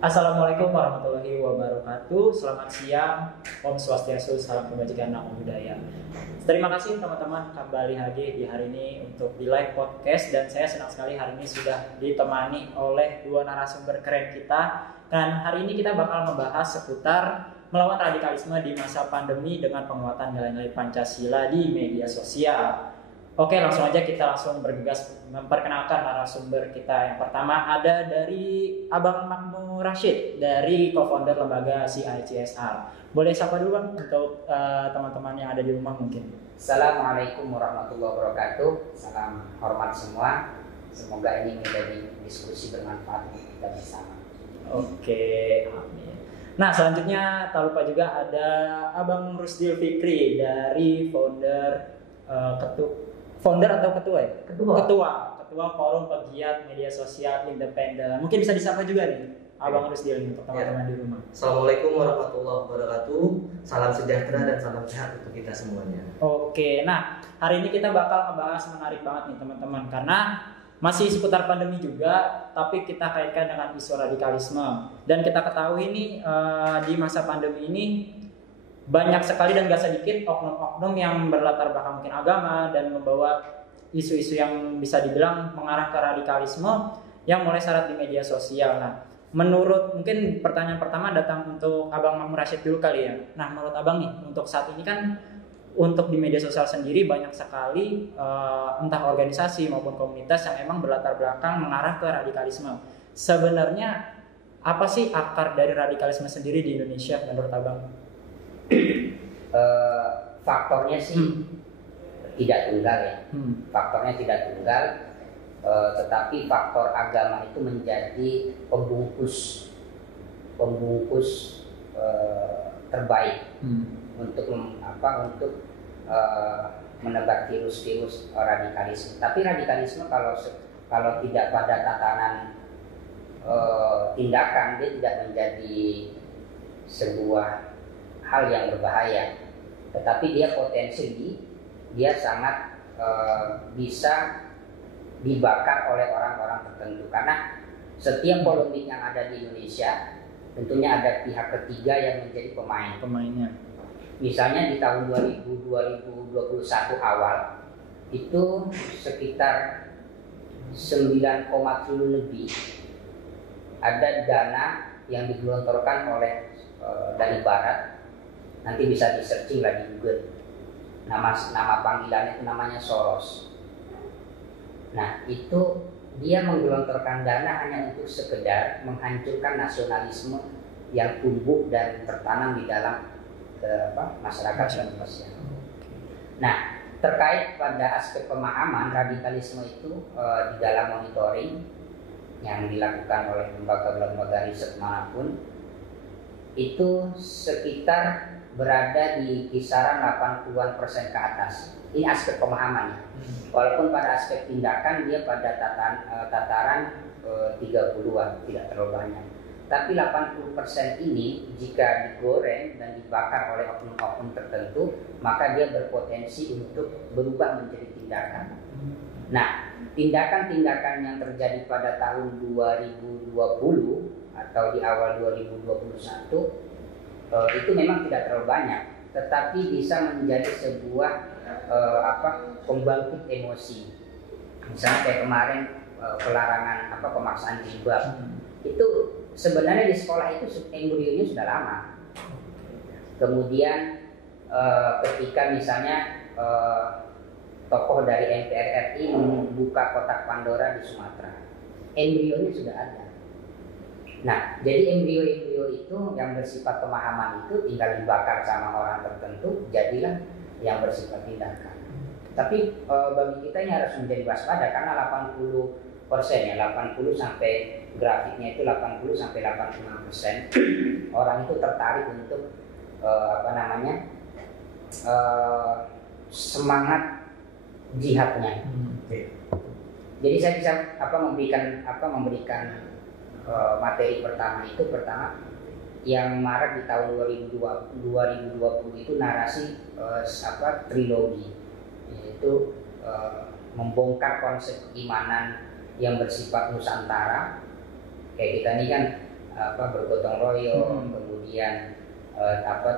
Assalamualaikum warahmatullahi wabarakatuh. Selamat siang, Om Swastiastu, salam kebajikan, namo buddhaya. Terima kasih teman-teman kembali hadir di hari ini untuk di live podcast, dan saya senang sekali hari ini sudah ditemani oleh dua narasumber keren kita. Dan hari ini kita bakal membahas seputar melawan radikalisme di masa pandemi dengan penguatan nilai-nilai Pancasila di media sosial. Oke, langsung aja kita langsung bergegas memperkenalkan narasumber kita. Yang pertama ada dari Abang Makmur Rashid dari co-founder lembaga CICSR. Boleh sapa dulu Bang untuk teman-teman yang ada di rumah mungkin. Assalamualaikum warahmatullahi wabarakatuh. Salam hormat semua. Semoga ini menjadi diskusi bermanfaat untuk kita bersama. Oke, amin. Nah, selanjutnya tak lupa juga ada Abang Rusdil Fikri dari founder atau ketua ya? Ketua Forum Pegiat Media Sosial Independen. Mungkin bisa disapa juga nih Abang Rusdil untuk teman-teman di rumah. Assalamualaikum warahmatullahi wabarakatuh. Salam sejahtera dan salam sehat untuk kita semuanya. Oke, nah hari ini kita bakal ngebahas menarik banget nih teman-teman, karena masih seputar pandemi juga, tapi kita kaitkan dengan isu radikalisme. Dan kita ketahui nih di masa pandemi ini banyak sekali dan gak sedikit oknum-oknum yang berlatar belakang mungkin agama dan membawa isu-isu yang bisa dibilang mengarah ke radikalisme yang mulai syarat di media sosial. Nah, mungkin pertanyaan pertama datang untuk Abang Makmur Rashid dulu kali ya. Nah, menurut Abang nih, untuk saat ini kan untuk di media sosial sendiri banyak sekali entah organisasi maupun komunitas yang emang berlatar belakang mengarah ke radikalisme. Sebenarnya apa sih akar dari radikalisme sendiri di Indonesia menurut Abang? Faktornya sih tidak tunggal ya. Faktornya tidak tunggal, tetapi faktor agama itu menjadi pembungkus terbaik untuk menebar virus radikalisme. Tapi radikalisme kalau tidak pada tatanan tindakan, dia tidak menjadi sebuah hal yang berbahaya, tetapi dia dia sangat bisa dibakar oleh orang-orang tertentu, karena setiap polemik yang ada di Indonesia tentunya ada pihak ketiga yang menjadi pemainnya. Misalnya di tahun 2021 awal itu sekitar 9, triliun lebih ada dana yang digelontorkan oleh dari Barat. Nanti bisa di searching lah di Google. Nama panggilannya itu namanya Soros. Nah, itu dia menggelontorkan dana hanya untuk sekedar menghancurkan nasionalisme yang tumbuh dan tertanam di dalam masyarakat Indonesia. Nah, terkait pada aspek pemahaman radikalisme itu di dalam monitoring yang dilakukan oleh lembaga-lembaga riset manapun itu sekitar berada di kisaran 80% ke atas. Ini aspek pemahamannya. Walaupun pada aspek tindakan dia pada tataran 30-an, tidak terlalu banyak. Tapi 80% ini jika digoreng dan dibakar oleh oknum-oknum tertentu, maka dia berpotensi untuk berubah menjadi tindakan. Nah, tindakan-tindakan yang terjadi pada tahun 2020 atau di awal 2021 itu memang tidak terlalu banyak, tetapi bisa menjadi sebuah pembangkit emosi. Misalnya kayak kemarin pelarangan pemaksaan jilbab, itu sebenarnya di sekolah itu embrionya sudah lama. Kemudian ketika misalnya tokoh dari MPR RI membuka kotak Pandora di Sumatera, embrionya sudah ada. Nah, jadi embrio-embrio itu yang bersifat pemahaman itu tinggal dibakar sama orang tertentu, jadilah yang bersifat tindakan. Tapi bagi kita ini harus menjadi waspada, karena 80% ya, 80 sampai grafiknya itu 80 sampai 85% orang itu tertarik untuk semangat jihadnya. Jadi saya bisa memberikan materi pertama yang marak di tahun 2020 itu narasi trilogi, yaitu membongkar konsep keimanan yang bersifat nusantara. Kayak kita ini kan bergotong royong, kemudian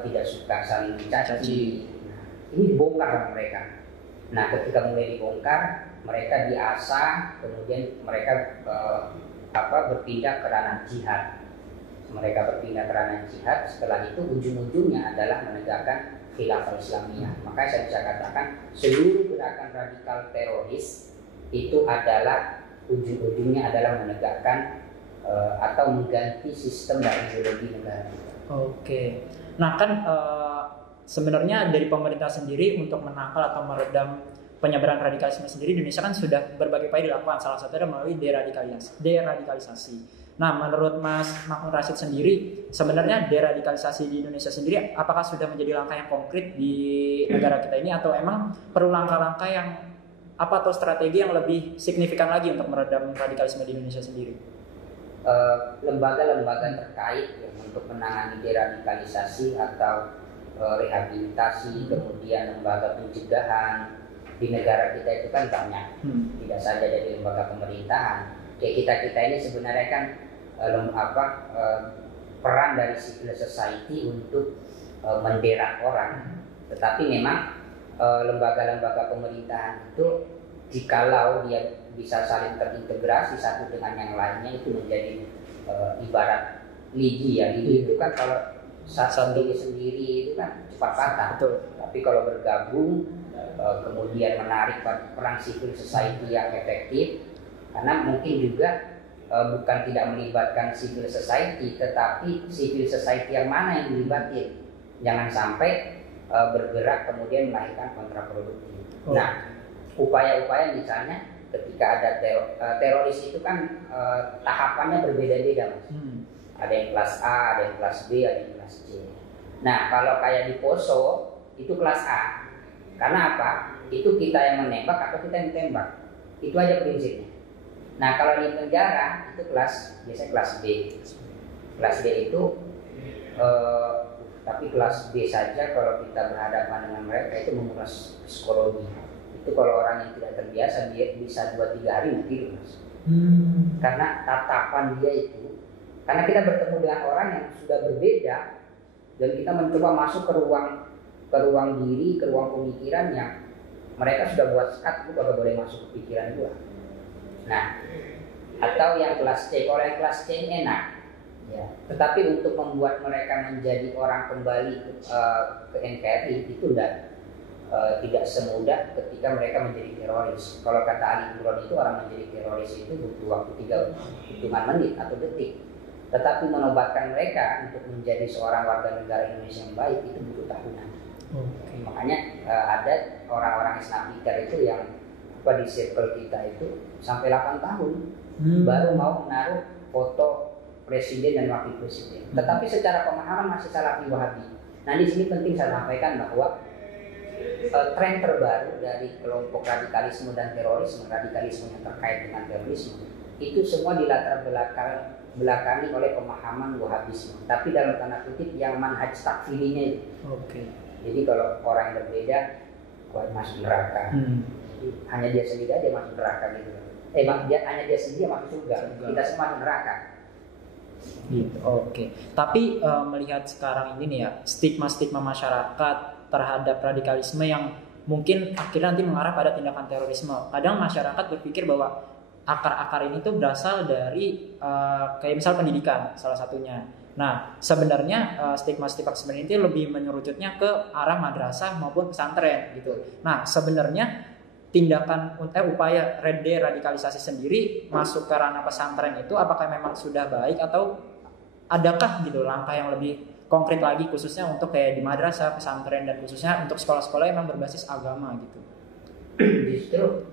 tidak suka saling mencaci. Nah, ini dibongkar sama mereka. Nah, ketika mulai dibongkar, mereka diasah, kemudian mereka berpindah ke ranah jihad. Setelah itu ujung-ujungnya adalah menegakkan khilafah Islamiyah. Makanya saya bisa katakan seluruh gerakan radikal teroris itu adalah ujung-ujungnya adalah menegakkan atau mengganti sistem dan ideologi negara. Oke. Nah kan sebenarnya dari pemerintah sendiri untuk menangkal atau meredam penyebaran radikalisme sendiri, Indonesia kan sudah berbagai upaya dilakukan. Salah satunya melalui deradikalisasi. Nah, menurut Mas Makmur Rashid sendiri, sebenarnya deradikalisasi di Indonesia sendiri apakah sudah menjadi langkah yang konkret di negara kita ini, atau emang perlu langkah-langkah yang atau strategi yang lebih signifikan lagi untuk meredam radikalisme di Indonesia sendiri? Lembaga-lembaga terkait untuk menangani deradikalisasi atau rehabilitasi, kemudian lembaga pencegahan di negara kita itu kan banyak, tidak saja dari lembaga pemerintahan. Kayak kita ini sebenarnya kan peran dari civil society untuk menderat orang, tetapi memang lembaga-lembaga pemerintahan itu jikalau dia bisa saling terintegrasi satu dengan yang lainnya, itu menjadi ibarat lidi ya. Lidi itu kan kalau satu sendiri itu kan cepat patah. Tapi kalau bergabung kemudian menarik peran civil society yang efektif, karena mungkin juga bukan tidak melibatkan civil society, tetapi civil society yang mana yang dilibatin. Jangan sampai bergerak kemudian melahirkan kontraproduktif. Nah, upaya-upaya misalnya ketika ada teroris itu kan tahapannya berbeda-beda, Mas. Ada yang kelas A, ada yang kelas B, ada yang kelas C. Nah, kalau kayak di Poso itu kelas A. Karena apa? Itu kita yang menembak atau kita yang tembak. Itu aja prinsipnya. Nah, kalau di penjara itu biasanya kelas B. Kelas D itu tapi kelas B saja kalau kita berhadapan dengan mereka itu menguras psikologi. Itu kalau orang yang tidak terbiasa dia bisa 2-3 hari mati, Mas. Karena tatapan dia itu, karena kita bertemu dengan orang yang sudah berbeda dan kita mencoba masuk ke ruang diri, ke ruang pemikiran yang mereka sudah buat sekat, itu gak boleh masuk ke pikiran gua. Nah, atau yang kelas C, kalau yang kelas C ini enak, ya. Tetapi untuk membuat mereka menjadi orang kembali ke NKRI itu tidak semudah ketika mereka menjadi teroris. Kalau kata Ali Imran itu orang menjadi teroris itu butuh waktu 3 hitungan menit atau detik. Tetapi menobatkan mereka untuk menjadi seorang warga negara Indonesia yang baik itu butuh tahunan. Makanya ada orang-orang Islam itu yang di circle kita itu sampai 8 tahun baru mau menaruh foto presiden dan wakil presiden. Tetapi secara pemahaman masih Salafi Wahabi. Nah, di sini penting saya sampaikan bahwa tren terbaru dari kelompok radikalisme dan terorisme, radikalisme yang terkait dengan terorisme, itu semua dilatar belakangi oleh pemahaman Wahabisme. Tapi dalam tanda kutip yang manhaj takfirinya itu. Jadi kalau orang yang berbeda masuk neraka. Hanya dia sendiri aja masuk neraka gitu. Hanya dia sendiri masuk surga. Kita semua masuk neraka. Gitu. Tapi melihat sekarang ini nih ya, stigma-stigma masyarakat terhadap radikalisme yang mungkin akhirnya nanti mengarah pada tindakan terorisme. Kadang masyarakat berpikir bahwa akar-akar ini tuh berasal dari kayak misal pendidikan salah satunya. Nah, sebenarnya stigma-stigma sebenarnya itu lebih menyerucutnya ke arah madrasah maupun pesantren gitu. Nah, sebenarnya tindakan upaya deradikalisasi sendiri masuk ke ranah pesantren itu apakah memang sudah baik, atau adakah gitu langkah yang lebih konkret lagi khususnya untuk kayak di madrasah, pesantren, dan khususnya untuk sekolah-sekolah yang memang berbasis agama gitu? Justru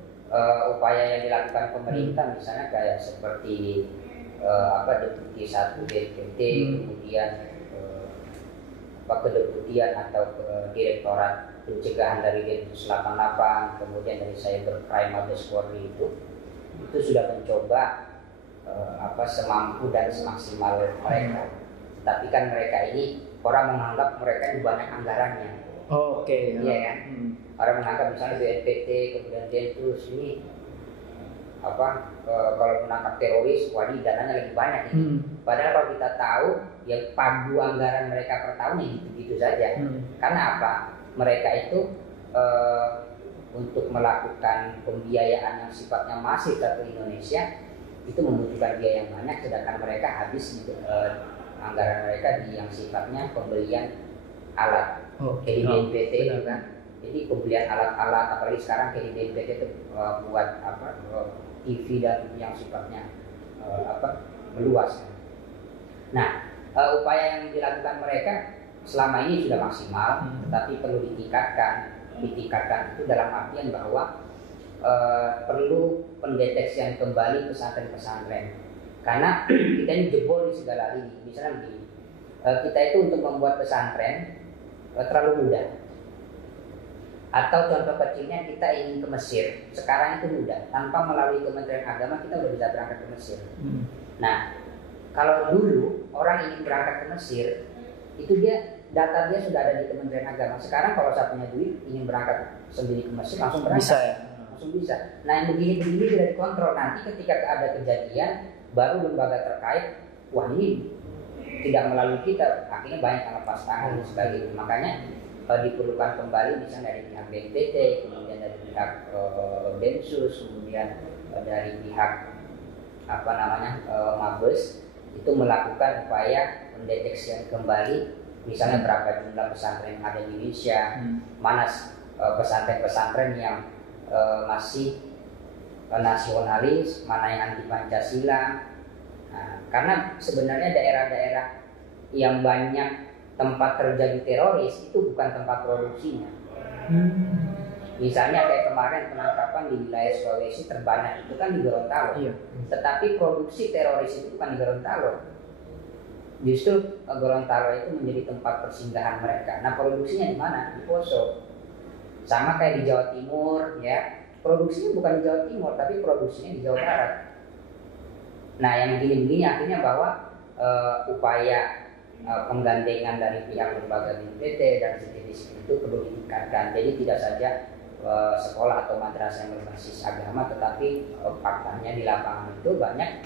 upaya yang dilakukan pemerintah misalnya kayak seperti Deputi 1 DPT, kemudian kedeputian atau direktorat pencegahan dari Densus 88, kemudian dari Cybercrime Mabes Polri itu sudah mencoba semampu dan semaksimal mereka. Tapi kan mereka ini orang menganggap mereka ini banyak anggarannya. Iya kan? Orang menganggap misalnya BNPT, kemudian Densus ini kalau menangkap teroris, wah ini dananya lebih banyak ini. Padahal kalau kita tahu ya pagu anggaran mereka per tahun ya gitu-gitu saja. Karena apa? Mereka itu untuk melakukan pembiayaan yang sifatnya masif ke Indonesia itu membutuhkan biaya yang banyak, sedangkan mereka habis anggaran mereka di yang sifatnya pembelian alat. Kayak di BNPT itu kan. Jadi pembelian alat-alat, apalagi sekarang kayak di BNPT itu buat TV dan yang sifatnya meluas. Nah, upaya yang dilakukan mereka selama ini sudah maksimal, tetapi perlu ditingkatkan itu dalam artian bahwa perlu pendeteksian kembali pesantren-pesantren. Karena kita ini jebol di segala lini. Misalnya begini, kita itu untuk membuat pesantren terlalu mudah. Atau contoh kecilnya kita ingin ke Mesir, sekarang itu mudah. Tanpa melalui Kementerian Agama kita udah bisa berangkat ke Mesir. Nah, kalau dulu orang ingin berangkat ke Mesir, itu data dia sudah ada di Kementerian Agama. Sekarang kalau saya punya duit ingin berangkat sendiri ke Mesir langsung berangkat. Bisa ya? Langsung bisa. Nah yang begini-begini sudah dikontrol. Nanti ketika ada kejadian baru lembaga terkait, wah ini tidak melalui kita, akhirnya banyak yang lepas tangan dan sebagainya. Makanya diperlukan kembali misalnya dari pihak BNPT, kemudian dari pihak Densus, kemudian dari pihak Mabes itu melakukan upaya pendeteksian kembali, misalnya berapa jumlah pesantren yang ada di Indonesia, mana pesantren-pesantren yang masih nasionalis, mana yang anti Pancasila. Nah, karena sebenarnya daerah-daerah yang banyak tempat terjadi teroris itu bukan tempat produksinya. Misalnya kayak kemarin penangkapan di wilayah Sulawesi terbanyak itu kan di Gorontalo. Iya. Tetapi produksi teroris itu bukan di Gorontalo. Justru Gorontalo itu menjadi tempat persinggahan mereka. Nah produksinya di mana? Di Poso. Sama kayak di Jawa Timur, ya. Produksinya bukan di Jawa Timur, tapi produksinya di Jawa Barat. Nah yang begini-begini akhirnya bahwa upaya penggandengan dari pihak lembaga BNPT dan sejenis itu perlu ditingkatkan. Jadi tidak saja sekolah atau madrasah yang berbasis agama, tetapi faktanya di lapangan itu banyak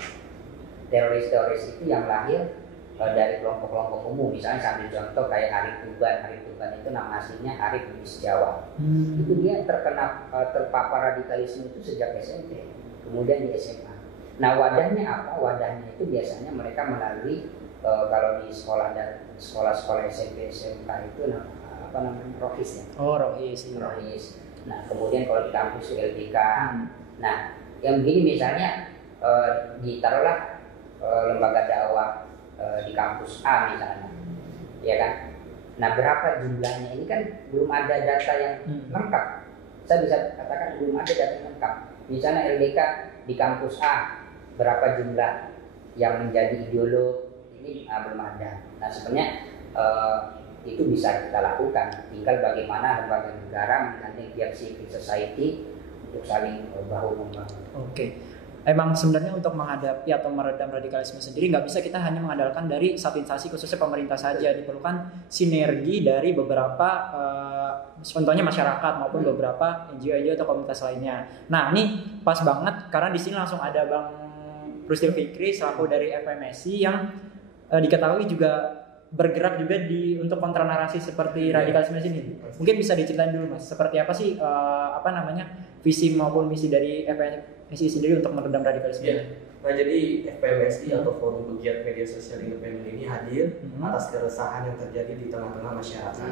teroris-teroris itu yang lahir dari kelompok-kelompok umum. Misalnya sambil contoh kayak Arif Tuban itu nama aslinya Arif Lubis Jawa. Itu dia terpapar radikalisme itu sejak SMP, kemudian di SMA. Nah wadahnya apa? Wadahnya itu biasanya mereka melalui kalau di sekolah dan sekolah-sekolah SMP SMK itu Rohis ya. Oh Rohis. Rohis. Nah kemudian kalau di kampus LDK. Nah yang begini misalnya ditaruhlah lembaga dakwah di kampus A misalnya, ya kan? Nah berapa jumlahnya ini kan belum ada data yang lengkap. Saya bisa katakan belum ada data yang lengkap. Misalnya LDK di kampus A berapa jumlah yang menjadi ideolog ini belum ada. Nah sebenarnya itu bisa kita lakukan. Tinggal bagaimana lembaga negara menggandeng pihak civil society untuk saling bahu membahu. Oke. Emang sebenarnya untuk menghadapi atau meredam radikalisme sendiri nggak bisa kita hanya mengandalkan dari satu instansi khususnya pemerintah saja. Diperlukan sinergi dari beberapa contohnya masyarakat maupun beberapa NGO atau komunitas lainnya. Nah ini pas banget karena di sini langsung ada Bang Rusdil Fikri selaku dari FMSI yang diketahui juga bergerak juga untuk kontra narasi seperti radikalisme sini. Mungkin bisa diceritain dulu Mas, seperti apa sih visi maupun misi dari FMSI sendiri untuk meredam radikalisme? Yeah. Nah jadi FMSI atau Forum Pegiat Media Sosial Independen ini hadir atas keresahan yang terjadi di tengah-tengah masyarakat.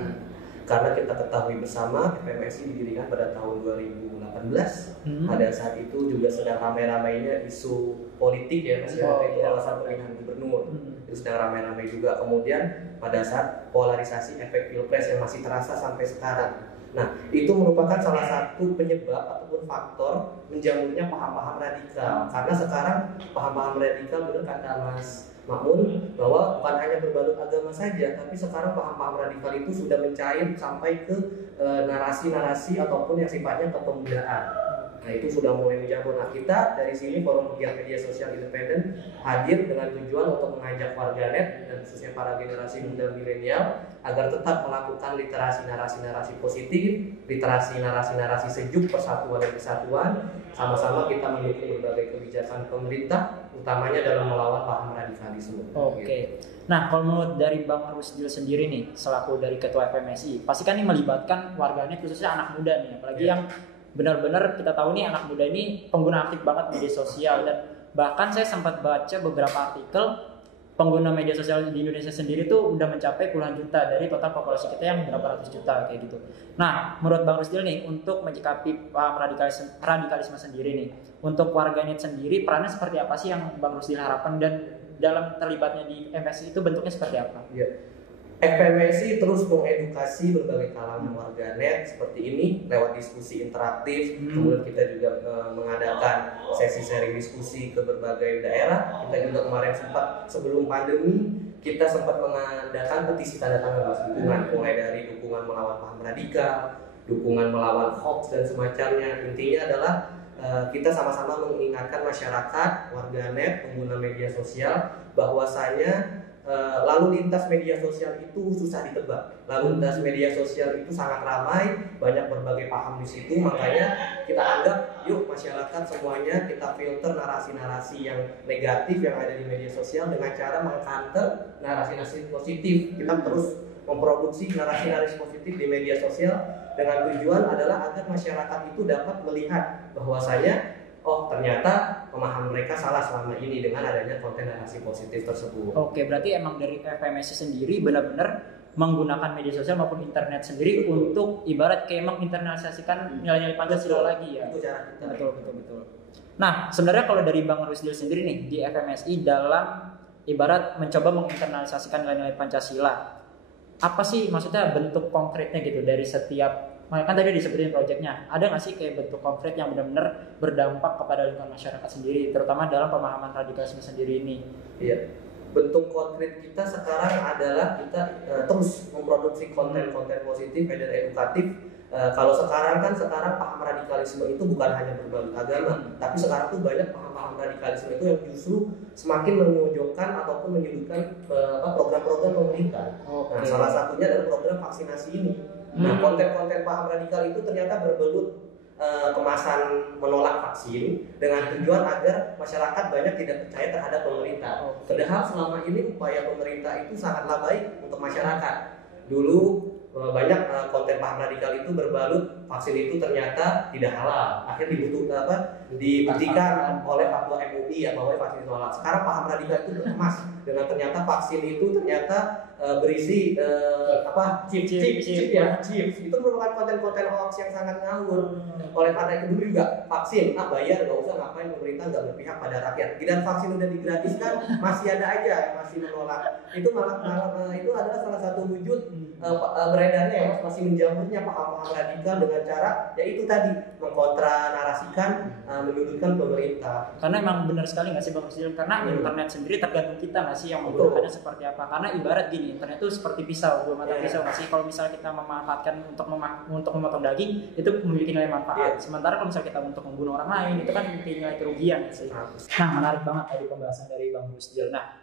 Karena kita ketahui bersama FMSI didirikan pada tahun 2018. Pada saat itu juga sedang ramai-ramainya isu politik ya, itu alasan pemilihan gubernur. Itu sedang ramai-ramai juga. Kemudian pada saat polarisasi efek pilpres yang masih terasa sampai sekarang. Nah, itu merupakan salah satu penyebab ataupun faktor menjamurnya paham-paham radikal. Karena sekarang paham-paham radikal benar kata Mas Makmun bahwa bukan hanya berbalut agama saja, tapi sekarang paham-paham radikal itu sudah mencair sampai ke narasi-narasi ataupun yang sifatnya kepemudaan. Nah itu sudah mulai menjamur. Nah kita dari sini Forum Pegiat Media Sosial Independen hadir dengan tujuan untuk mengajak warganet dan khususnya para generasi muda milenial agar tetap melakukan literasi narasi-narasi positif, literasi narasi-narasi sejuk persatuan dan kesatuan, sama-sama kita mendukung berbagai kebijakan pemerintah, utamanya dalam melawan paham radikalisme. Oke. Gitu. Nah, kalau menurut dari Bang Rusdil sendiri nih, selaku dari Ketua FMSI, pasti kan ini melibatkan warganet khususnya anak muda nih, apalagi yang benar-benar kita tahu nih anak muda ini pengguna aktif banget media sosial, dan bahkan saya sempat baca beberapa artikel pengguna media sosial di Indonesia sendiri tuh udah mencapai puluhan juta dari total populasi kita yang berapa ratus juta kayak gitu. Nah, menurut Bang Rusdil nih, untuk menyikapi paham radikalisme sendiri nih, untuk warganet sendiri perannya seperti apa sih yang Bang Rusdil harapkan, dan dalam terlibatnya di FMSI itu bentuknya seperti apa? Ya. FMSI terus mengedukasi berbagai kalangan warganet seperti ini lewat diskusi interaktif. Kemudian kita juga mengadakan sesi sharing diskusi ke berbagai daerah. Kita juga kemarin sempat sebelum pandemi kita sempat mengadakan petisi tanda tangan dukungan, mulai dari dukungan melawan paham radikal, dukungan melawan hoax dan semacamnya. Intinya adalah kita sama-sama mengingatkan masyarakat, warganet, pengguna media sosial bahwasanya lalu lintas media sosial itu susah ditebak. Lalu lintas media sosial itu sangat ramai, banyak berbagai paham di situ. Makanya kita anggap, yuk masyarakat semuanya kita filter narasi-narasi yang negatif yang ada di media sosial dengan cara mengcounter narasi-narasi positif. Kita terus memproduksi narasi-narasi positif di media sosial dengan tujuan adalah agar masyarakat itu dapat melihat bahwasanya oh ternyata pemahaman mereka salah selama ini dengan adanya konten narasi positif tersebut. Oke, berarti emang dari FMSI sendiri benar-benar menggunakan media sosial maupun internet sendiri untuk ibarat kayak menginternalisasikan nilai-nilai Pancasila lagi ya. Itu cara kita. Betul. Nah, sebenarnya kalau dari Bang Rusdil sendiri nih di FMSI dalam ibarat mencoba menginternalisasikan nilai-nilai Pancasila, apa sih maksudnya bentuk konkretnya gitu dari setiap, kan tadi disebutin proyeknya, ada nggak sih kayak bentuk konkret yang benar-benar berdampak kepada lingkungan masyarakat sendiri, terutama dalam pemahaman radikalisme sendiri ini? Iya, bentuk konkret kita sekarang adalah kita terus memproduksi konten-konten positif dan edukatif. Kalau sekarang paham radikalisme itu bukan hanya berbalut agama, tapi sekarang tuh banyak paham-paham radikalisme itu yang justru semakin memojokkan ataupun menyudutkan program-program pemerintah. Nah, salah satunya adalah program vaksinasi ini. Nah, konten-konten paham radikal itu ternyata berbelut kemasan menolak vaksin dengan tujuan agar masyarakat banyak tidak percaya terhadap pemerintah. Padahal selama ini upaya pemerintah itu sangatlah baik untuk masyarakat. Dulu banyak konten paham radikal itu berbalut vaksin itu ternyata tidak halal. Akhirnya dibuktikan oleh fatwa MUI ya bahwa vaksin itu halal. Sekarang paham radikal itu berkemas dengan ternyata vaksin itu ternyata berisi chip. Itu merupakan konten-konten hoax yang sangat ngawur. Oleh karena itu dulu juga vaksin bayar, nggak usah, ngapain pemerintah nggak berpihak pada rakyat. Dan vaksin udah digratiskan masih ada aja yang masih menolak. Itu itu adalah salah satu wujud beredarnya ya, masih menjamurnya paham-paham radikal dengan cara yaitu tadi mengkontra narasikan, menyudutkan pemerintah. Karena emang benar sekali nggak sih Bang Rusdil, karena internet sendiri tergantung kita nggak sih yang menggunakannya seperti apa. Karena ibarat gini, internet itu seperti pisau, dua mata pisau nggak sih. Kalau misalnya kita memanfaatkan untuk memotong daging itu memiliki nilai manfaat. Sementara kalau misalnya kita untuk membunuh orang lain itu kan memiliki nilai kerugian sih. Nah, menarik banget tadi pembahasan dari Bang Rusdil. Nah,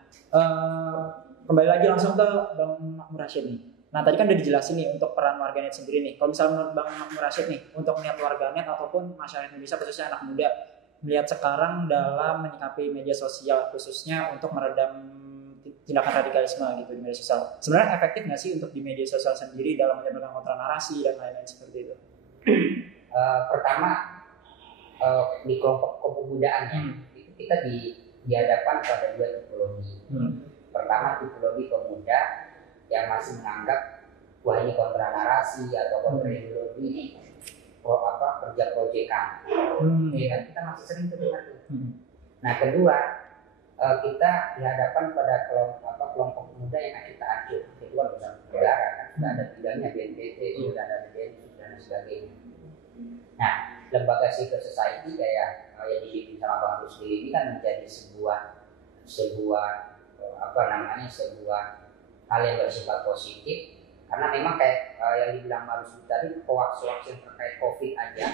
kembali lagi langsung ke Bang Makmur Rashid nih. Nah, tadi kan udah dijelasin nih untuk peran warganet sendiri nih. Kalau misalnya menurut Bang Makmur Rashid nih, untuk melihat warganet ataupun masyarakat Indonesia khususnya anak muda melihat sekarang dalam menyikapi media sosial khususnya untuk meredam tindakan radikalisme gitu di media sosial, sebenarnya efektif nggak sih untuk di media sosial sendiri dalam menyampaikan kontra narasi dan lain-lain seperti itu? Pertama, di kelompok kepemudaan itu kita dihadapkan pada dua tipologi. Pertama, tipologi pemuda yang masih menganggap wah ini kontra narasi atau kontra ideologi ini kerja proyekan. Ya kan, kita masih sering dengar tuh. Nah, kedua, kita dihadapkan pada kelompok pemuda yang kita acuh. Itu kan bukan negara kan, sudah ada bidangnya BNPT, sudah ada BNPT dan sebagainya. Nah, lembaga civil society kayak yang dibikin sama Bang Rusdil ini kan menjadi sebuah hal yang bersifat positif, karena memang kayak yang dibilang Bang Rusdil tadi, hoax yang terkait COVID aja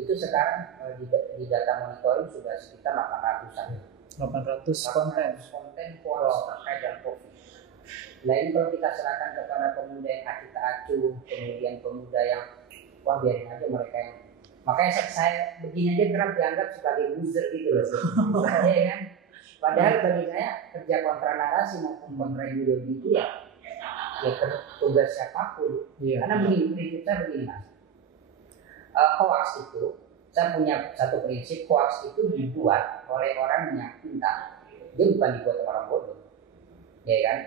itu sekarang di data monitoring sudah sekitar 800 konten hoax terkait dengan COVID. Nah, ini kalau kita serahkan kepada pemuda yang kita acuh, kemudian pemuda yang wah biarin aja mereka yang Makanya saya begini aja kerap dianggap sebagai loser gitu loh. Ya kan? Padahal bagi saya kerja kontra narasi maupun kontra ideologi itu ya tugas siapapun. Karena begini, prinsip saya begini mas. Hoax itu, saya punya satu prinsip, hoax itu dibuat oleh orang yang pintar. Dia bukan dibuat sama orang bodoh, ya kan?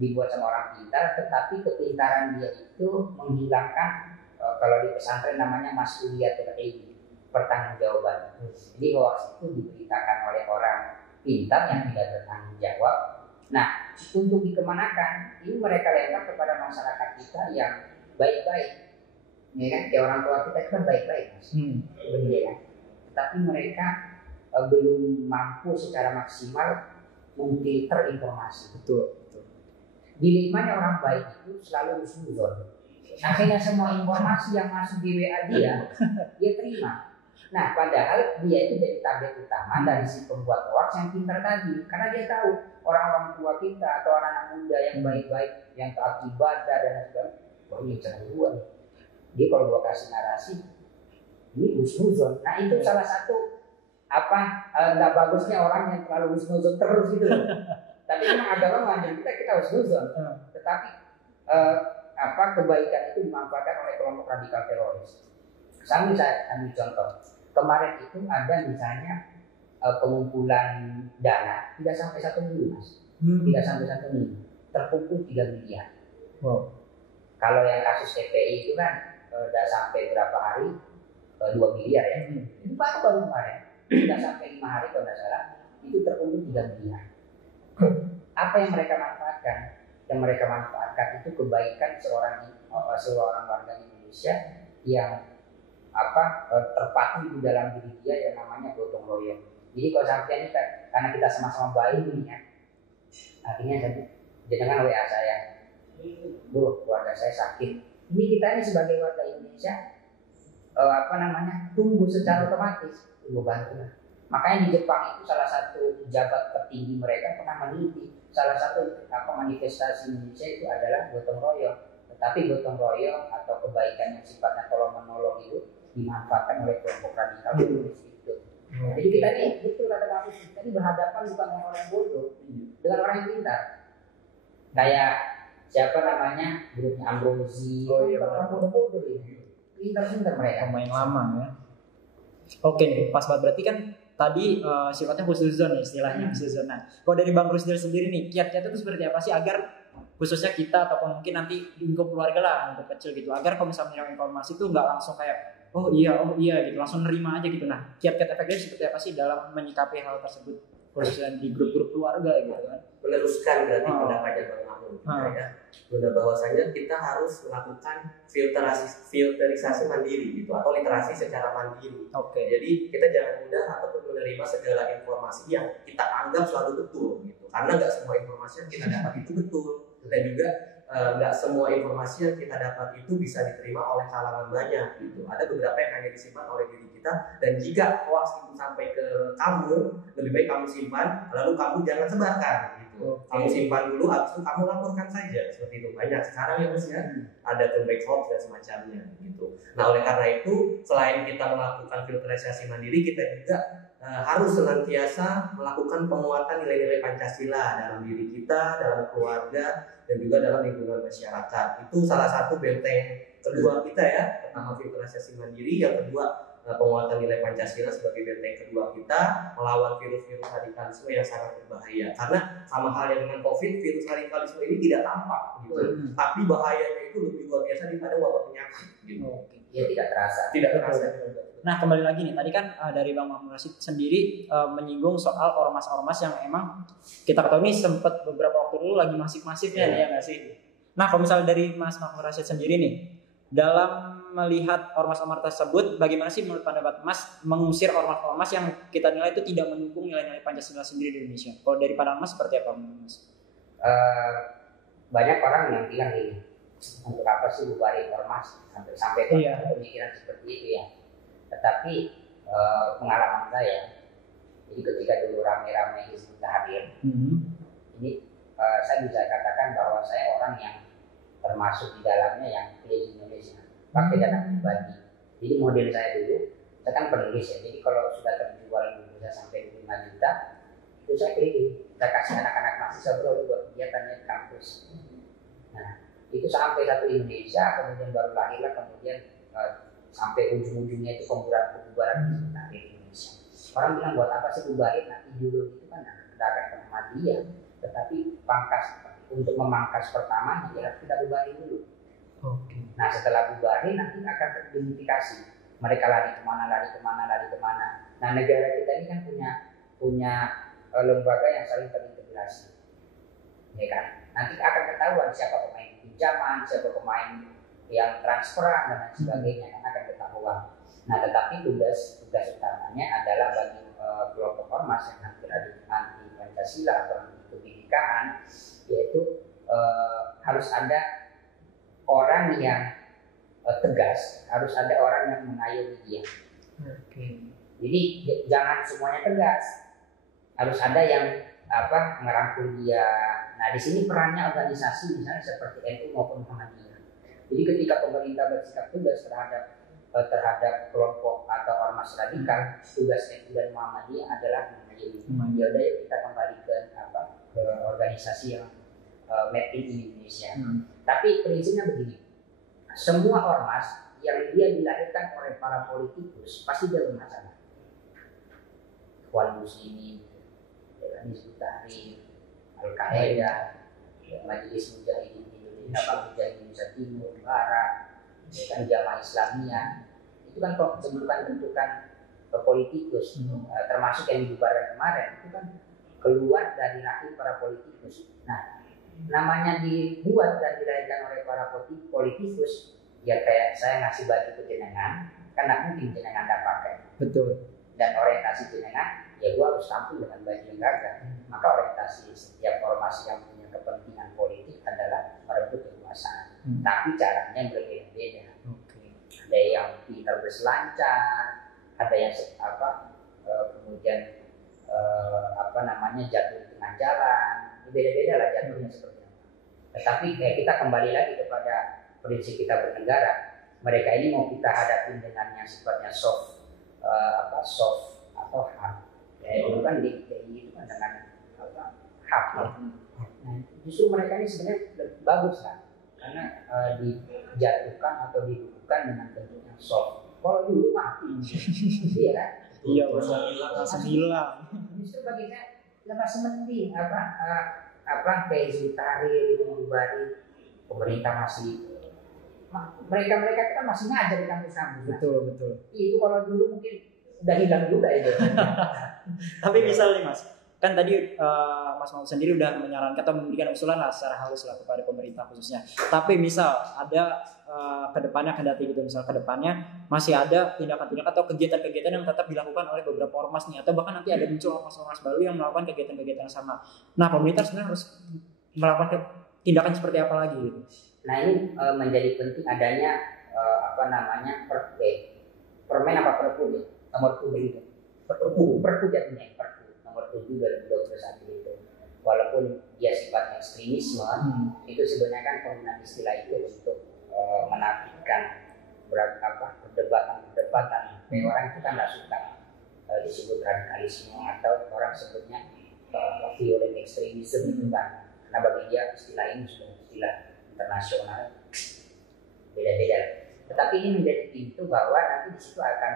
Dibuat sama orang pintar, tetapi kepintaran dia itu menghilangkan kalau di pesantren namanya mas'uliyatul ilmi, pertanggungjawaban. Jadi hoax itu diberitakan oleh orang pintar yang tidak bertanggung jawab. Nah, untuk dikemanakan, ini mereka lempar kepada masyarakat kita yang baik-baik. Ya kan, kayak orang tua kita kan baik-baik mas, benar kan? Tapi mereka belum mampu secara maksimal memfilter informasi. Betul. Dilemanya orang baik itu selalu husnuzon. Akhirnya semua informasi yang masuk di WA dia terima. Nah, padahal dia itu jadi target utama dari si pembuat hoax yang pintar tadi, karena dia tahu orang-orang tua kita atau anak-anak muda yang baik-baik, yang taat ibadah dan sebagainya, wah ini jangan gua nih. Dia kalau gua kasih narasi, ini husnuzon. Nah itu salah satu nggak bagusnya orang yang terlalu husnuzon terus gitu. Tapi memang agama mengajari kita husnuzon. Tetapi kebaikan itu dimanfaatkan oleh kelompok radikal teroris. Sambil saya ambil contoh. Kemarin itu ada misalnya pengumpulan dana tidak sampai 1 minggu mas, tidak sampai 1 minggu terkumpul 3 miliar. Wow. Kalau yang kasus TPI itu kan udah sampai berapa hari 2 miliar ya. Itu baru kemarin sudah sampai 5 hari kalau tidak salah itu terkumpul 3 miliar. Apa yang mereka manfaatkan? Yang mereka manfaatkan itu kebaikan seorang warga Indonesia yang terpatri di dalam diri dia yang namanya gotong royong. Jadi kalau sampai ini karena kita sama-sama baik ini ya, akhirnya jangan WA saya, bro keluarga saya sakit. Ini kita ini sebagai warga Indonesia tumbuh secara otomatis, tumbuh bantu. Makanya di Jepang itu salah satu pejabat tertinggi mereka pernah meneliti salah satu manifestasi Indonesia itu adalah gotong royong. Tetapi gotong royong atau kebaikan yang sifatnya tolong menolong itu dimanfaatkan oleh kelompok radikal teroris itu. Jadi kita ini betul kata Pak Agus, kita ini berhadapan bukan dengan orang yang bodoh, dengan orang yang pintar. Kayak siapa namanya grupnya Ambrosi, bukan orang bodoh-bodoh ini, pintar-pintar mereka. Pemain lama ya. Oke, pas banget berarti kan tadi sifatnya husnuzon istilahnya husnuzon. Nah, kalau dari Bang Rusdil sendiri nih, kiat-kiat itu seperti apa sih agar khususnya kita ataupun mungkin nanti lingkup keluarga lah, lingkup kecil gitu, agar kalau misalnya menerima informasi itu nggak langsung kayak oh iya gitu, langsung nerima aja gitu. Nah, kiat-kiat efektif seperti apa sih dalam menyikapi hal tersebut khususnya di grup-grup keluarga gitu kan? Meneruskan berarti pendapatnya Bang Amun ya. Benar bahwasanya kita harus melakukan filterisasi mandiri gitu atau literasi secara mandiri. Jadi kita jangan mudah ataupun menerima segala informasi yang kita anggap selalu betul gitu. Karena nggak semua informasi yang kita dapat itu betul, dan juga nggak semua informasi yang kita dapat itu bisa diterima oleh kalangan banyak gitu. Ada beberapa yang hanya disimpan oleh diri kita, dan jika hoax itu sampai ke kamu, lebih baik kamu simpan, lalu kamu jangan sebarkan gitu. Kamu simpan dulu, habis itu kamu laporkan saja, seperti itu. Banyak sekarang ya mas ya, ada comeback hoax dan semacamnya gitu. Nah oleh karena itu, selain kita melakukan filterisasi mandiri, kita juga harus senantiasa melakukan penguatan nilai-nilai Pancasila dalam diri kita, dalam keluarga, dan juga dalam lingkungan masyarakat. Itu salah satu benteng kedua kita ya. Pertama filterisasi mandiri, yang kedua penguatan nilai Pancasila sebagai benteng kedua kita melawan virus-virus radikalisme yang sangat berbahaya. Karena sama halnya dengan COVID, virus radikalisme ini tidak tampak gitu, tapi bahayanya itu lebih luar biasa daripada wabah penyakit gitu. Ya tidak terasa. Nah kembali lagi nih, tadi kan dari Bang Mahmud Rashid sendiri menyinggung soal ormas-ormas yang emang kita ketahui nih sempat beberapa waktu dulu lagi masif-masifnya ya nggak sih? Nah kalau misalnya dari Mas Mahmud Rashid sendiri nih, dalam melihat ormas-ormas tersebut, bagaimana sih menurut pendapat Mas mengusir ormas-ormas yang kita nilai itu tidak mendukung nilai-nilai Pancasila sendiri di Indonesia? Kalau dari pandangan Mas seperti apa Mas? Banyak orang yang bilang ini, untuk apa sih bubarin ormas sampai pemikiran seperti itu ya. Tetapi pengalaman saya, jadi ketika dulu rame-rame Hizbut Tahrir, ini saya bisa katakan bahwa saya orang yang termasuk di dalamnya yang pilih Indonesia pakai dana pribadi. Jadi model saya dulu, saya kan penulis ya, jadi kalau sudah terjual buku saya sampai 5 juta, itu saya keliling, saya kasih anak-anak mahasiswa buat kegiatannya di kampus. Nah, itu sampai satu Indonesia, kemudian baru lahirlah kemudian sampai ujung-ujungnya itu pembubaran di Indonesia. Orang bilang buat apa sih bubarin? Nah, ideologi itu kan tidak akan pernah mati ya, tetapi untuk memangkas pertamanya ya kita bubarin dulu. Nah, setelah bubarin nanti akan teridentifikasi. Mereka lari kemana. Nah, negara kita ini kan punya lembaga yang saling terintegrasi, ya kan? Nanti akan ketahuan siapa pemain pinjaman, siapa pemain yang transferan dan lain sebagainya, kan akan ketahuan. Nah, tetapi tugas utamanya adalah bagi kelompok ormas yang anti Pancasila atau anti kebinekaan, yaitu harus ada orang yang tegas, harus ada orang yang mengayomi dia. Jadi jangan semuanya tegas, harus ada yang ngerangkul dia. Nah, di sini perannya organisasi misalnya seperti NU maupun Muhammadiyah. Jadi ketika pemerintah bersikap tegas terhadap kelompok atau ormas radikal, tugas NU dan Muhammadiyah adalah mengayomi. Ya udah, yuk kita kembali ke organisasi yang made in Indonesia. Tapi prinsipnya begini, semua ormas yang dia dilahirkan oleh para politikus pasti dia bermasalah. Ikhwan Muslimin, Hizbut Tahrir, Al-Qaeda, Majelis Mujahidin Indonesia, Mujahidin Indonesia Timur, Barat, kan Jamaah Islamiyah, itu kan bentukan politikus, termasuk yang dibubarkan kemarin, itu kan keluar dari rahim para politikus. Nah, namanya dibuat dan dilahirkan oleh para politikus, ya kayak saya ngasih baju ke jenengan, kan nggak mungkin jenengan nggak pakai. Betul. Dan orientasi jenengan, ya gua harus tampil dengan baju yang gagah. Maka orientasi setiap ormas yang punya kepentingan politik adalah merebut kekuasaan. Tapi caranya berbeda-beda. Ada yang pintar berselancar, ada yang kemudian jatuh di tengah jalan. Beda-beda lah jatuhnya seperti apa. Tetapi kita kembali lagi kepada prinsip kita bernegara. Mereka ini mau kita hadapin dengan yang sifatnya soft atau hard. Ya, itu kan di ITI itu kan dengan hard. Nah, justru mereka ini sebenarnya bagus kan, karena dijatuhkan atau dibukukan dengan bentuk yang soft. Kalau dulu mati, iya kan? Iya, langsung hilang. Justru bagi saya lebih sementing kayak Hizbut Tahrir itu membubarin, pemerintah masih mereka itu kan masih ngajar di kampus-kampus. Betul. Itu kalau dulu mungkin udah hilang juga itu. Tapi misalnya Mas, kan tadi Mas Mahmud sendiri udah menyarankan atau memberikan usulan lah secara halus lah kepada pemerintah khususnya. Tapi misal ada kedepannya masih ada tindakan-tindakan atau kegiatan-kegiatan yang tetap dilakukan oleh beberapa ormas nih, atau bahkan nanti ada muncul ormas-ormas baru yang melakukan kegiatan-kegiatan yang sama. Nah, pemerintah sebenarnya harus melakukan tindakan seperti apa lagi gitu? Nah, ini menjadi penting adanya permen apa perpu nih? Nomor 7 perpu jadinya nomor 7 2021 itu. Walaupun dia sifatnya ekstremisme, itu sebenarnya kan penggunaan istilah itu untuk menafikan perdebatan. Orang itu kan nggak suka disebut radikalisme atau orang sebutnya violent extremism itu kan, karena bagi dia istilah ini sudah istilah internasional, beda-beda. Tetapi ini menjadi pintu bahwa nanti di situ akan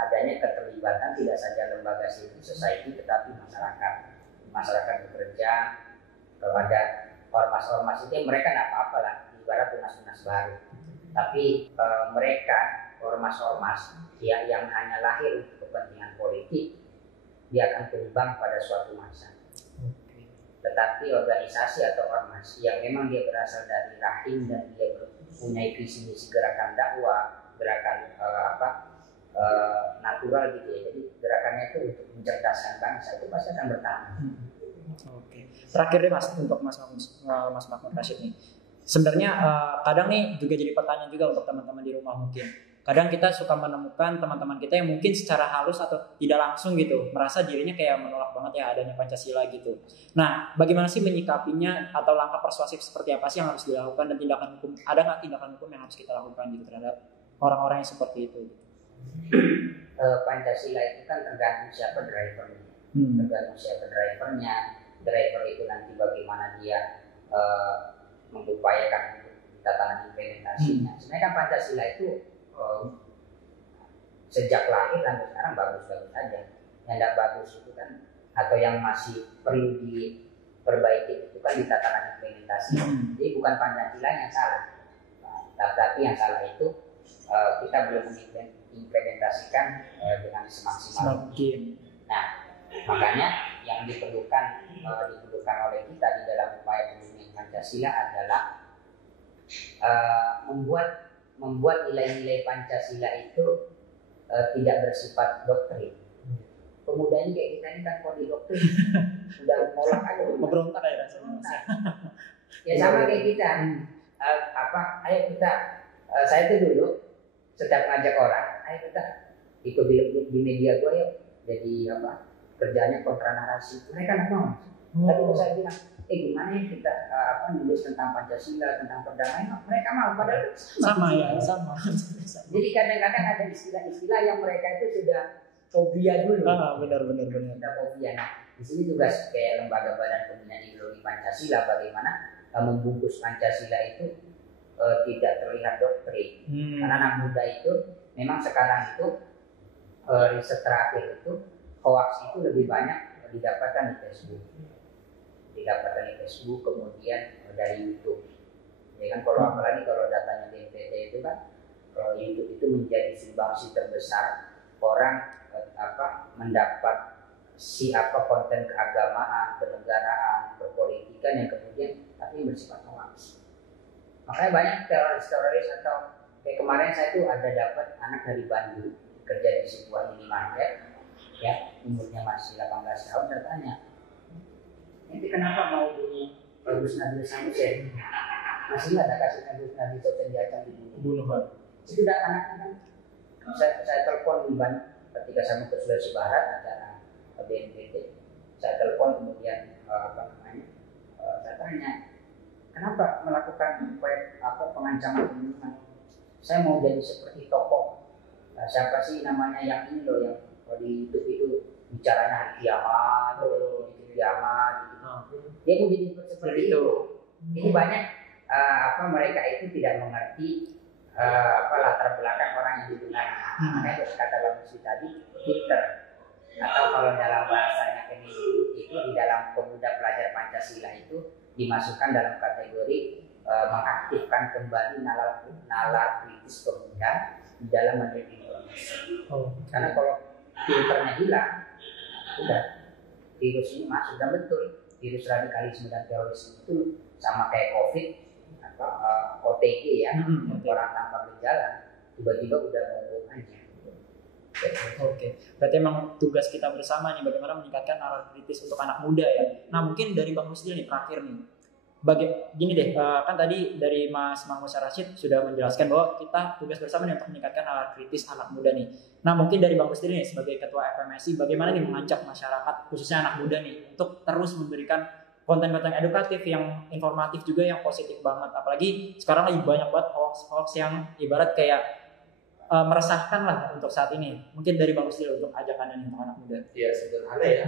adanya keterlibatan tidak saja lembaga civil society, tetapi masyarakat bekerja kepada ormas-ormas itu. Mereka nggak apa-apa lah, ibarat tunas-tunas baru. Tapi mereka ormas-ormas yang hanya lahir untuk kepentingan politik, dia akan tumbang pada suatu masa. Tetapi organisasi atau ormas yang memang dia berasal dari rahim dan dia mempunyai visi misi gerakan dakwah, gerakan natural gitu ya. Jadi gerakannya itu untuk mencerdaskan bangsa, itu pasti akan bertahan. Oke. Terakhir deh Mas, untuk Mas Mahmud Rashid nih. Sebenarnya kadang nih juga jadi pertanyaan juga untuk teman-teman di rumah mungkin. Kadang kita suka menemukan teman-teman kita yang mungkin secara halus atau tidak langsung gitu merasa dirinya kayak menolak banget ya adanya Pancasila gitu. Nah, bagaimana sih menyikapinya atau langkah persuasif seperti apa sih yang harus dilakukan, dan tindakan hukum, ada nggak tindakan hukum yang harus kita lakukan gitu terhadap orang-orang yang seperti itu. Pancasila itu kan tergantung siapa drivernya. Tergantung siapa drivernya. Driver itu nanti bagaimana dia mengupayakan untuk tatanan implementasinya. Sebenarnya kan Pancasila itu sejak lahir sampai sekarang bagus-bagus saja. Yang tidak bagus itu kan, atau yang masih perlu diperbaiki itu kan di tatanan implementasi. Jadi bukan Pancasila yang salah, tapi yang salah itu kita belum mengimplementasikan dengan semaksimal mungkin. Nah, makanya yang diperlukan oleh kita di dalam upaya pemulihan Pancasila adalah membuat nilai-nilai Pancasila itu tidak bersifat doktrin. Pemuda ini kayak kita ini kan kalau di doktrin udah menolak aja, memberontak ya rasanya. Ya sama kayak kita. Ayo kita, saya tuh dulu setiap ngajak orang, ayo kita ikut di media gue ya, jadi kerjanya kontra narasi. Mereka nggak mau. Tapi kalau saya bilang, gimana ya kita nulis tentang Pancasila, tentang perdamaian, mereka mau. Padahal sama. Jadi kadang-kadang ada istilah-istilah yang mereka itu sudah fobia dulu. Benar. Sudah fobia. Nah, di sini tugas kayak lembaga badan pembinaan ideologi Pancasila bagaimana membungkus Pancasila itu tidak terlihat doktrin. Karena anak muda itu memang sekarang itu riset terakhir itu hoax itu lebih banyak didapatkan di Facebook, kemudian dari YouTube. Ya kan, kalau apalagi kalau datanya BNPT itu kan YouTube itu menjadi sumbangsi terbesar orang mendapat konten keagamaan, kenegaraan, perpolitikan yang kemudian tapi bersifat hoax. Makanya banyak teroris atau kayak kemarin saya tuh ada dapat anak dari Bandung kerja di sebuah minimarket, ya umurnya masih 18 tahun. Saya tanya, nanti kenapa mau bunuh Gus Nabil Samsul? Masih nggak ada kasus Gus Nabil Samsul diacam dibunuh? Itu udah anak-anak. Saya telepon di Bandung ketika saya mau ke Sulawesi Barat acara BNPT. Saya telepon kemudian saya tanya, kenapa melakukan pengancaman pembunuhan? Saya mau jadi seperti tokoh. Siapa sih namanya yang ini loh, yang di YouTube itu bicaranya hari kiamat, kiamat gitu. Dia mau jadi seperti itu. Jadi banyak mereka itu tidak mengerti latar belakang orang yang didengarnya. Makanya kata Bang Musli tadi, Twitter atau kalau dalam bahasanya Kemendikbud itu di dalam pemuda pelajar Pancasila itu dimasukkan dalam kategori mengaktifkan kembali nalar kritis pemuda di dalam menerima informasi. Karena kalau filternya hilang, udah virus ini masuk. Dan betul, virus radikalisme dan terorisme itu sama kayak COVID, OTG ya, orang tanpa gejala, tiba-tiba udah ngomong aja. Oke, berarti emang tugas kita bersama nih bagaimana meningkatkan nalar kritis untuk anak muda ya. Nah mungkin dari Bang Musli nih terakhir nih, gini deh, kan tadi dari Mas Mahmud Rashid sudah menjelaskan bahwa kita tugas bersama nih untuk meningkatkan nalar kritis anak muda nih. Nah mungkin dari Bang Musli nih sebagai ketua FMSI, bagaimana nih mengajak masyarakat khususnya anak muda nih untuk terus memberikan konten-konten edukatif yang informatif juga yang positif banget. Apalagi sekarang lagi banyak banget hoax yang ibarat kayak meresahkan lah untuk saat ini. Mungkin dari Bang Musli untuk ajakan untuk anak muda. Ya sederhana ya,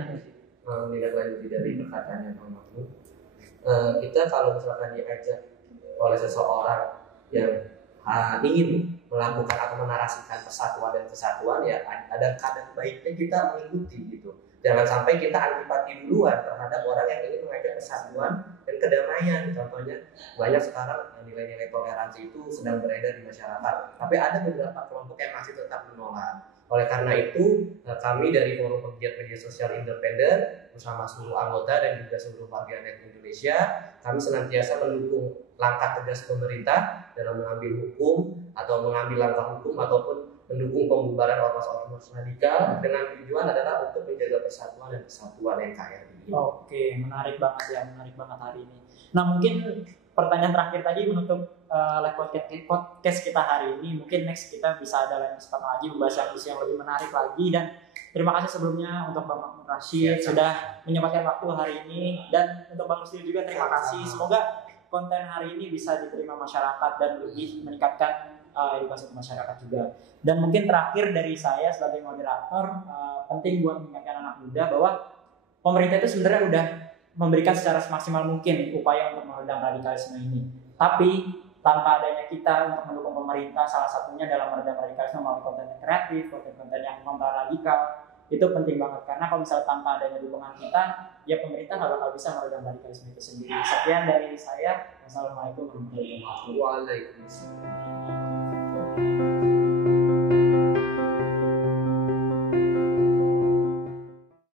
menindaklanjuti dari perkataannya Bang Mahmud. Kita kalau misalkan diajak oleh seseorang yang ingin melakukan atau menarasikan persatuan dan kesatuan, ya ada kadang baiknya kita mengikuti gitu. Jangan sampai kita antipati duluan terhadap orang yang ingin mengajak persatuan dan kedamaian. Contohnya banyak sekarang nilai-nilai toleransi itu sedang beredar di masyarakat, tapi ada beberapa kelompok yang masih tetap menolak. Oleh karena itu, kami dari Forum Pegiat Media Sosial Independen bersama seluruh anggota dan juga seluruh warganet Indonesia, kami senantiasa mendukung langkah tegas pemerintah dalam mengambil hukum atau mengambil langkah hukum ataupun mendukung pembubaran ormas-ormas radikal dengan tujuan adalah untuk menjaga persatuan dan kesatuan NKRI. Oke, menarik banget hari ini. Nah mungkin pertanyaan terakhir tadi menutup live podcast kita hari ini. Mungkin next kita bisa ada lain kesempatan lagi membahas yang isu yang lebih menarik lagi. Dan terima kasih sebelumnya untuk Bang Mahmud Rashid sudah menyempatkan waktu hari ini, dan untuk Bang Musli juga terima kasih. Semoga konten hari ini bisa diterima masyarakat dan lebih meningkatkan edukasi ke masyarakat juga. Dan mungkin terakhir dari saya sebagai moderator, penting buat mengingatkan anak muda bahwa pemerintah itu sebenarnya udah memberikan secara semaksimal mungkin upaya untuk meredam radikalisme ini. Tapi tanpa adanya kita untuk mendukung pemerintah, salah satunya dalam meredam radikalisme melalui konten kreatif, konten-konten yang kontra radikal, itu penting banget. Karena kalau misalnya tanpa adanya dukungan kita, ya pemerintah nggak bakal bisa meredam radikalisme itu sendiri. Sekian dari saya. Wassalamualaikum warahmatullahi wabarakatuh. Waalaikumsalam.